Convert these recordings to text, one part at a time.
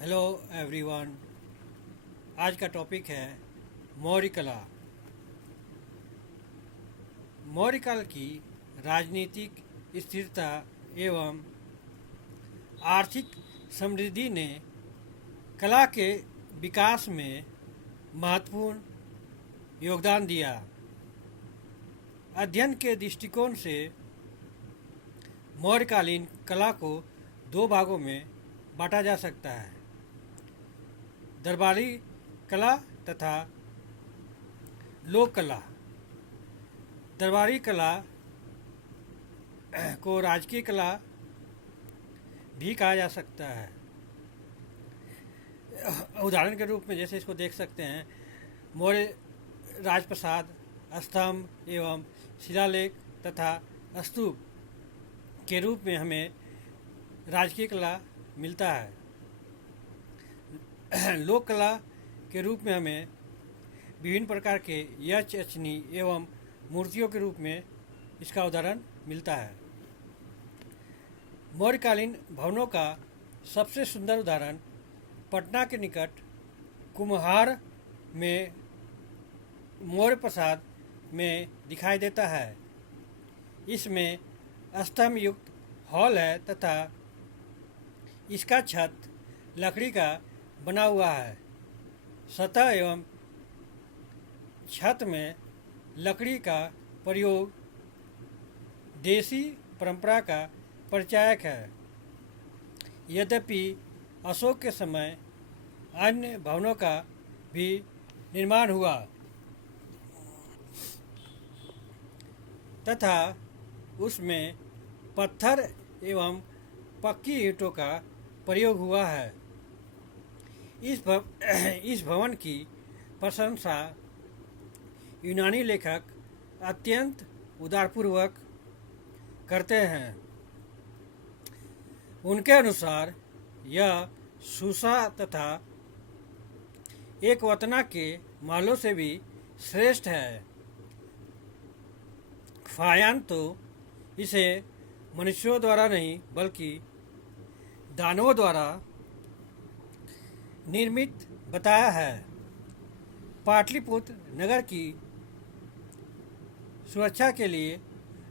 Hello everyone. आज का topic है मौर्य कला। मौर्य काल की राजनीतिक स्थिरता एवं आर्थिक समृद्धि ने कला के विकास में महत्वपूर्ण योगदान दिया। अध्ययन के दृष्टिकोण से मौर्यकालीन कला को दो भागों में बांटा जा सकता है, दरबारी कला तथा लोक कला। दरबारी कला को राजकीय कला भी कहा जा सकता है। उदाहरण के रूप में जैसे इसको देख सकते हैं, मौर्य राजप्रसाद, स्तंभ एवं शिलालेख तथा स्तूप के रूप में हमें राजकीय कला मिलता है। लोक कला के रूप में हमें विभिन्न प्रकार के यक्ष यक्षिणी एवं मूर्तियों के रूप में इसका उदाहरण मिलता है। मौर्यकालीन भवनों का सबसे सुंदर उदाहरण पटना के निकट कुम्हार में मौर्य प्रसाद में दिखाई देता है। इसमें स्तंभ युक्त हॉल है तथा इसका छत लकड़ी का बना हुआ है। सतह एवं छत में लकड़ी का प्रयोग देसी परंपरा का परिचायक है। यद्यपि अशोक के समय अन्य भवनों का भी निर्माण हुआ तथा उसमें पत्थर एवं पक्की ईंटों का प्रयोग हुआ है। इस भवन की प्रशंसा यूनानी लेखक अत्यंत उदारपूर्वक करते हैं। उनके अनुसार यह सुसा तथा एकवतना के महलों से भी श्रेष्ठ है। फायान तो इसे मनुष्यों द्वारा नहीं बल्कि दानवों द्वारा निर्मित बताया है। पाटलिपुत्र नगर की सुरक्षा के लिए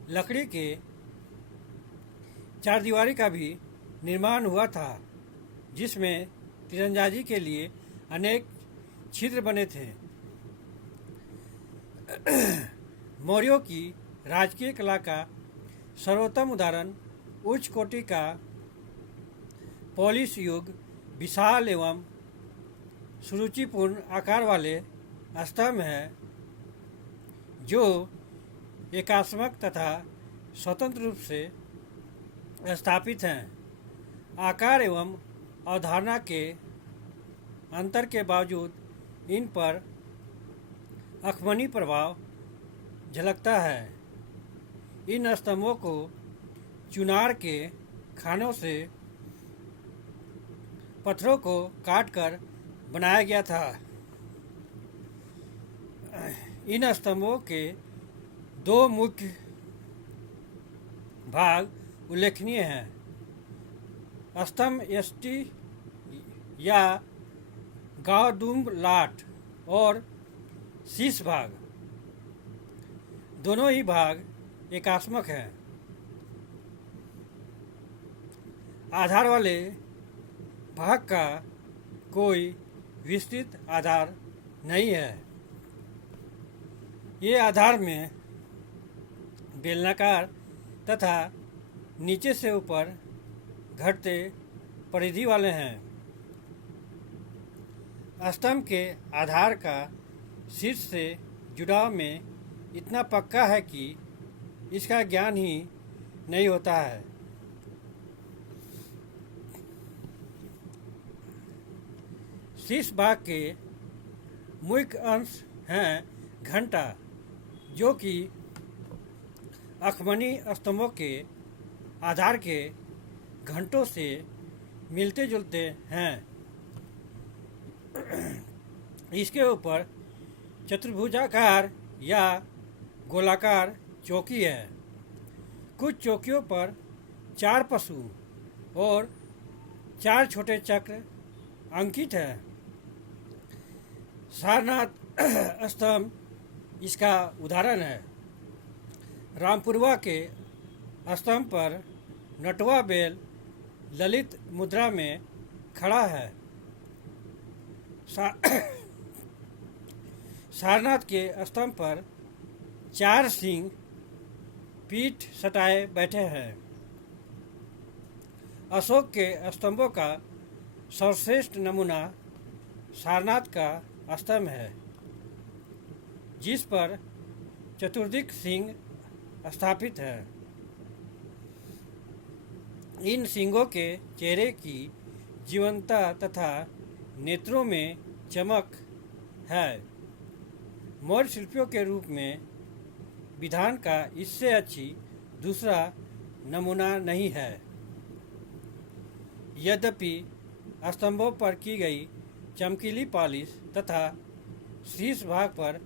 लकड़ी के चारदीवारी का भी निर्माण हुआ था, जिसमें तीरंदाजी के लिए अनेक छिद्र बने थे। मौर्यों की राजकीय कला का सर्वोत्तम उदाहरण उच्च कोटि का पॉलिश युग विशाल एवं सुरुचिपूर्ण आकार वाले स्तंभ है, जो एकात्मक तथा स्वतंत्र रूप से स्थापित हैं। आकार एवं अवधारणा के अंतर के बावजूद इन पर अखमनी प्रभाव झलकता है। इन स्तंभों को चुनार के खानों से पत्थरों को काटकर बनाया गया था। इन स्तंभों के दो मुख्य भाग उल्लेखनीय हैं। स्तंभ यष्टि या गावदुम्ब लाट और शीर्ष भाग। दोनों ही भाग एकात्मक हैं। आधार वाले भाग का कोई विस्तृत आधार नहीं है। ये आधार में बेलनाकार तथा नीचे से ऊपर घटते परिधि वाले हैं। स्तंभ के आधार का शीर्ष से जुड़ाव में इतना पक्का है कि इसका ज्ञान ही नहीं होता है। शीर्ष भाग के मुख्य अंश हैं घंटा, जो कि अखमनी स्तंभों के आधार के घंटों से मिलते जुलते हैं। इसके ऊपर चतुर्भुजाकार या गोलाकार चौकी है। कुछ चौकियों पर 4 पशु और 4 छोटे चक्र अंकित है। सारनाथ स्तंभ इसका उदाहरण है। रामपुरवा के स्तंभ पर नटवा बैल ललित मुद्रा में खड़ा है। सारनाथ के स्तंभ पर 4 सिंह पीठ सटाए बैठे हैं। अशोक के स्तंभों का सर्वश्रेष्ठ नमूना सारनाथ का स्तंभ है, जिस पर चतुर्दिक सिंह स्थापित है। इन सिंहों के चेहरे की जीवंतता तथा नेत्रों में चमक है। मौर्य शिल्पियों के रूप में विधान का इससे अच्छी दूसरा नमूना नहीं है। यद्यपि स्तंभों पर की गई चमकीली पॉलिश तथा शीर्ष भाग पर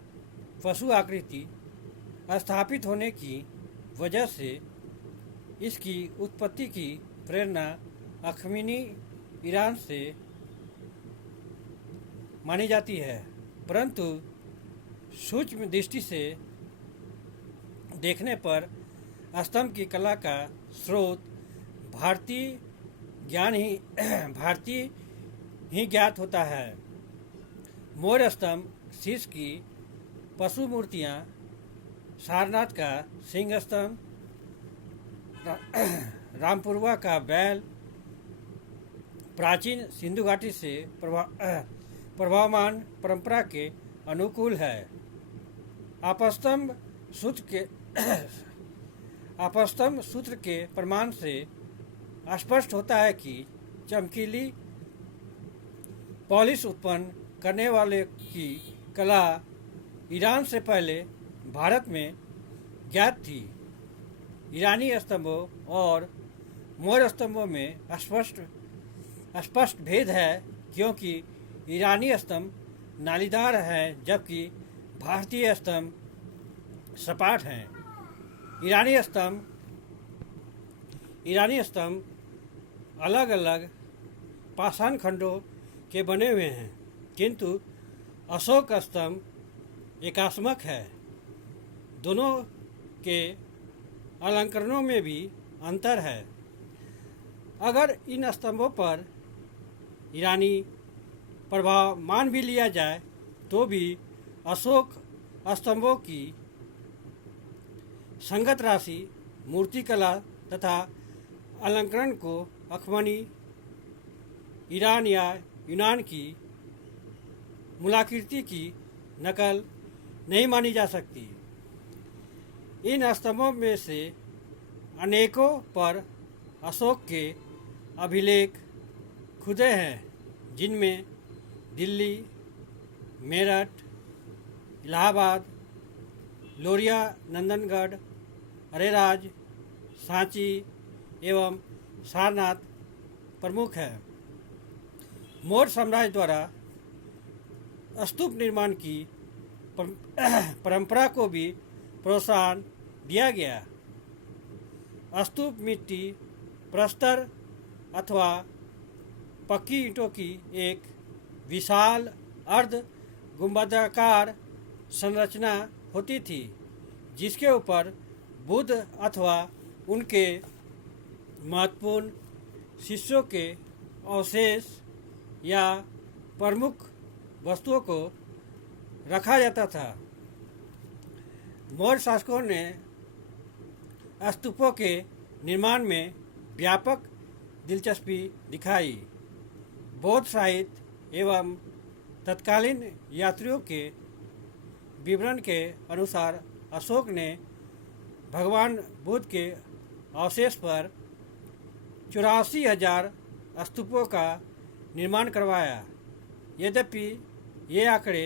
पशु आकृति स्थापित होने की वजह से इसकी उत्पत्ति की प्रेरणा अखमीनी ईरान से मानी जाती है, परंतु सूक्ष्म दृष्टि से देखने पर स्तंभ की कला का स्रोत भारतीय ही ज्ञात होता है। मौर्य स्तंभ शीर्ष की पशु मूर्तियाँ, सारनाथ का सिंह स्तंभ, रामपुरवा का बैल प्राचीन सिंधु घाटी से प्रभावमान परंपरा के अनुकूल है। आपस्तंभ सूत्र के प्रमाण से स्पष्ट होता है कि चमकीली पॉलिश उत्पन्न करने वाले की कला ईरान से पहले भारत में ज्ञात थी। ईरानी स्तंभों और मौर्य स्तंभों में स्पष्ट भेद है, क्योंकि ईरानी स्तंभ नालीदार हैं जबकि भारतीय स्तंभ सपाट हैं। ईरानी स्तंभ अलग अलग पाषाण खंडों के बने हुए हैं, किंतु अशोक स्तंभ एकात्मक है। दोनों के अलंकरणों में भी अंतर है। अगर इन स्तंभों पर ईरानी प्रभाव मान भी लिया जाए तो भी अशोक स्तंभों की संगत राशि, मूर्तिकला तथा अलंकरण को अखमनी ईरान या यूनान की मूलाकृति की नकल नहीं मानी जा सकती। इन स्तंभों में से अनेकों पर अशोक के अभिलेख खुदे हैं, जिनमें दिल्ली, मेरठ, इलाहाबाद, लोरिया, नंदनगढ़, अरेराज, सांची एवं सारनाथ प्रमुख है। मौर्य साम्राज्य द्वारा स्तूप निर्माण की परंपरा को भी प्रोत्साहन दिया गया। स्तूप मिट्टी, प्रस्तर अथवा पक्की ईंटों की एक विशाल अर्ध गुंबदाकार संरचना होती थी, जिसके ऊपर बुद्ध अथवा उनके महत्वपूर्ण शिष्यों के अवशेष या प्रमुख वस्तुओं को रखा जाता था। मौर्य शासकों ने स्तूपों के निर्माण में व्यापक दिलचस्पी दिखाई। बौद्ध साहित्य एवं तत्कालीन यात्रियों के विवरण के अनुसार अशोक ने भगवान बुद्ध के अवशेष पर 84,000 स्तूपों का निर्माण करवाया। यद्यपि ये आंकड़े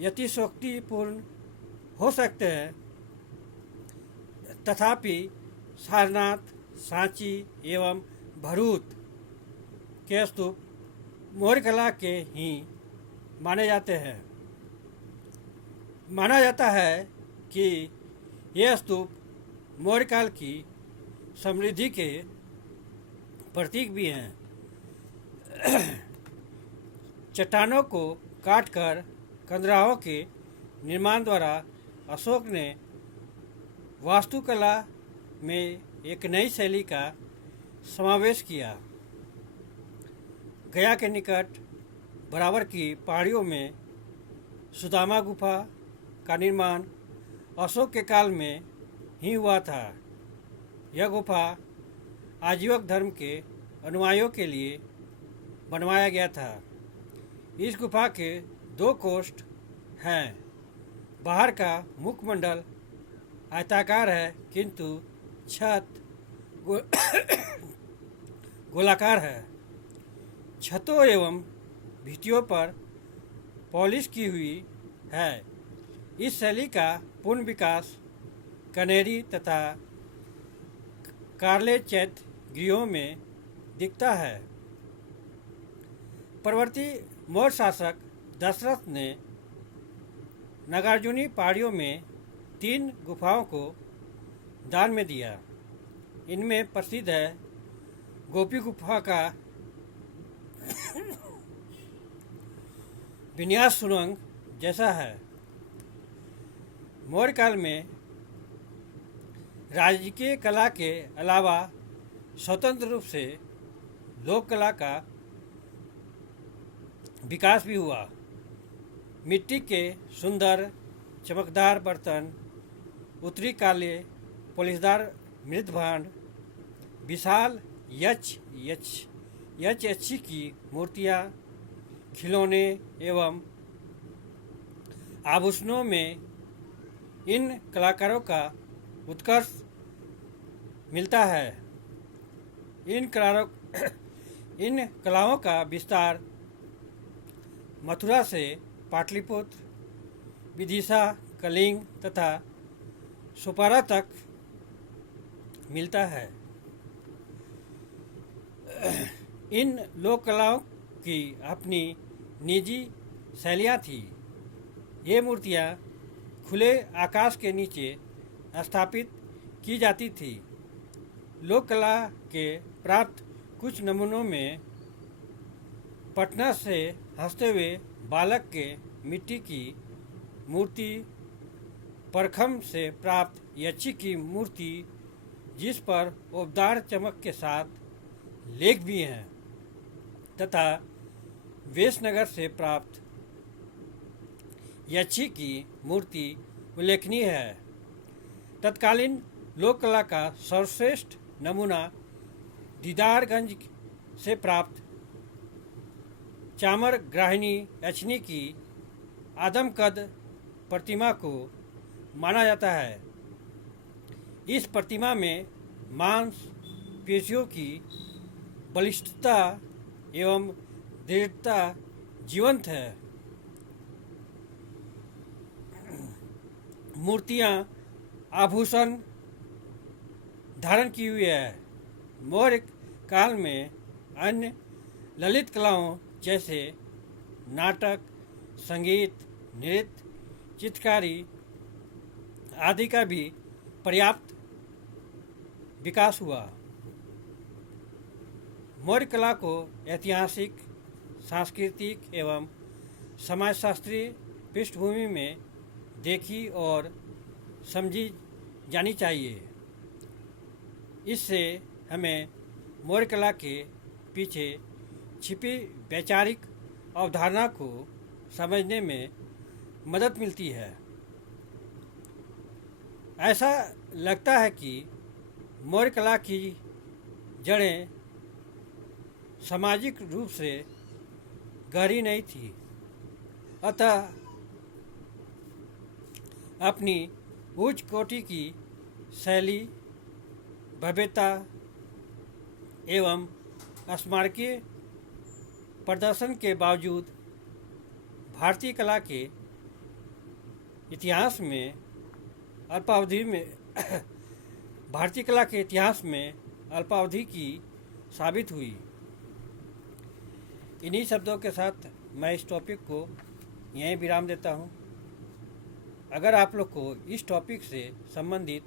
यतिशोक्तिपूर्ण हो सकते हैं, तथापि सारनाथ, सांची एवं भरूच के स्तूप मौर्य कला के ही माने जाते हैं। माना जाता है कि ये स्तूप मौर्य काल की समृद्धि के प्रतीक भी हैं। चट्टानों को काटकर खंडराहों के निर्माण द्वारा अशोक ने वास्तुकला में एक नई शैली का समावेश किया। गया के निकट बराबर की पहाड़ियों में सुदामा गुफा का निर्माण अशोक के काल में ही हुआ था। यह गुफा आजीवक धर्म के अनुयायियों के लिए बनवाया गया था। इस गुफा के 2 कोष्ठ हैं। बाहर का मुखमंडल आयताकार है किंतु छत गोलाकार है। छतों एवं भित्तियों पर पॉलिश की हुई है। इस शैली का पूर्ण विकास कनेरी तथा कार्ले चैत्य गृहों में दिखता है। परवर्ती मौर्य शासक दशरथ ने नागार्जुनी पहाड़ियों में 3 गुफाओं को दान में दिया। इनमें प्रसिद्ध है गोपी गुफा का विन्यास सुरंग जैसा है। मौर्य काल में राजकीय कला के अलावा स्वतंत्र रूप से लोक कला का विकास भी हुआ। मिट्टी के सुंदर चमकदार बर्तन, उत्तरी काले पॉलिशदार मृत भांड, विशाल यक्षी की मूर्तियाँ, खिलौने एवं आभूषणों में इन कलाकारों का उत्कर्ष मिलता है। इन कलाओं का विस्तार मथुरा से पाटलिपुत्र, विदिशा, कलिंग तथा सुपारा तक मिलता है। इन लोक कलाओं की अपनी निजी शैलियाँ थीं। ये मूर्तियाँ खुले आकाश के नीचे स्थापित की जाती थी। लोक कला के प्राप्त कुछ नमूनों में पटना से हंसते हुए बालक के मिट्टी की मूर्ति, परखम से प्राप्त यक्षी की मूर्ति जिस पर उबदार चमक के साथ लेख भी हैं, तथा वेशनगर से प्राप्त यक्षी की मूर्ति उल्लेखनीय है। तत्कालीन लोक कला का सर्वश्रेष्ठ नमूना दीदारगंज से प्राप्त चामर ग्राहिणी यक्षिणी की आदमकद प्रतिमा को माना जाता है। इस प्रतिमा में मांस पेशियों की बलिष्ठता एवं दृढ़ता जीवंत है। मूर्तियाँ आभूषण धारण की हुई है। मौर्य काल में अन्य ललित कलाओं जैसे नाटक, संगीत, नृत्य, चित्रकारी आदि का भी पर्याप्त विकास हुआ। मौर्य कला को ऐतिहासिक, सांस्कृतिक एवं समाजशास्त्रीय पृष्ठभूमि में देखी और समझी जानी चाहिए। इससे हमें मौर्य कला के पीछे छिपी वैचारिक अवधारणा को समझने में मदद मिलती है। ऐसा लगता है कि मौर्य कला की जड़ें सामाजिक रूप से गहरी नहीं थी, अतः अपनी उच्च कोटि की शैली, भव्यता एवं स्मारकीय प्रदर्शन के बावजूद भारतीय कला के इतिहास में अल्पावधि की साबित हुई। इन्हीं शब्दों के साथ मैं इस टॉपिक को यहीं विराम देता हूँ। अगर आप लोग को इस टॉपिक से संबंधित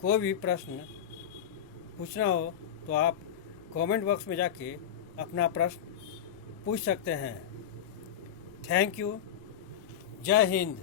कोई भी प्रश्न पूछना हो तो आप कमेंट बॉक्स में जाके अपना प्रश्न पूछ सकते हैं। Thank you. जय हिंद।